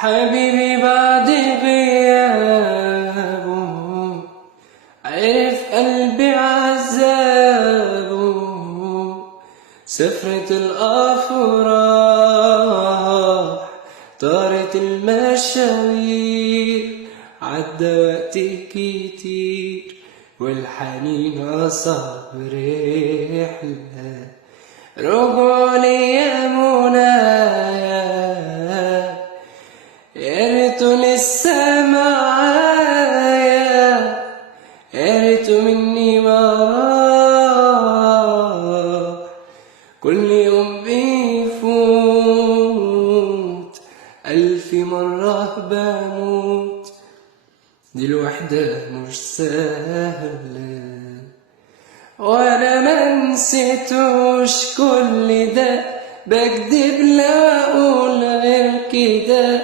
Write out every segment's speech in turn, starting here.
حبيبي بعد غيابه عرف قلبي عذابه. سفرة الأفراح طارت المشاوير، عدى وقت كتير والحنين أصاب رحلة. رجعولي يا منايا، يا ريتو لسه معايا، يا ريتو مني ما راح. كل يوم بيفوت 1000 مرة بموت، دي الوحدة مش سهلة وانا منسيتوش. كل ده بكدب لا اقول غير كده،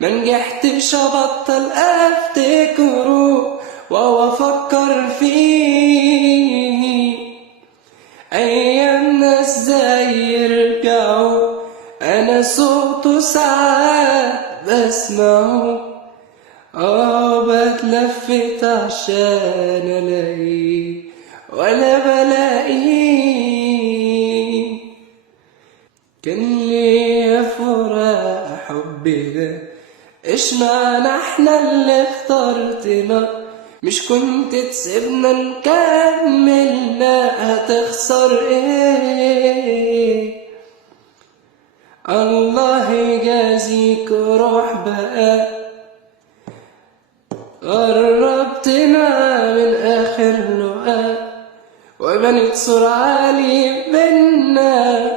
منجحتش ابطل افتكره واو افكر فيه. ايامنا ازاي يرجعوا، انا صوته ساعات بسمعه. بتلفت عشان الاقيه ولا بلاقيه. كان ليا فراق حبي ده، اشمعنى احنا اللي اخترتنا؟ مش كنت تسيبنا نكملنا؟ هتخسر ايه؟ الله يجازيك روح بقى، قربتنا من آخر لقاء وبنت سور عالي منا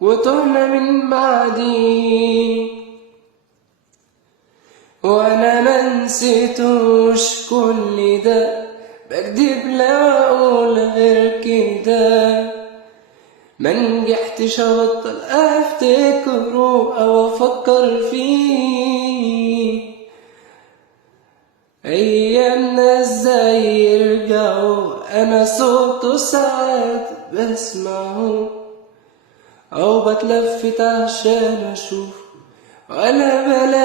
وتهنا من بعدي. وانا منسيتوش كل ده، بكدب لا اقول غير كده. منجحتش ابطل افتكره او افكر فيه. ايامنا ازاي يرجعوا، انا صوته ساعات بسمعه او بتلفت عشان اشوف ولا بلاقي.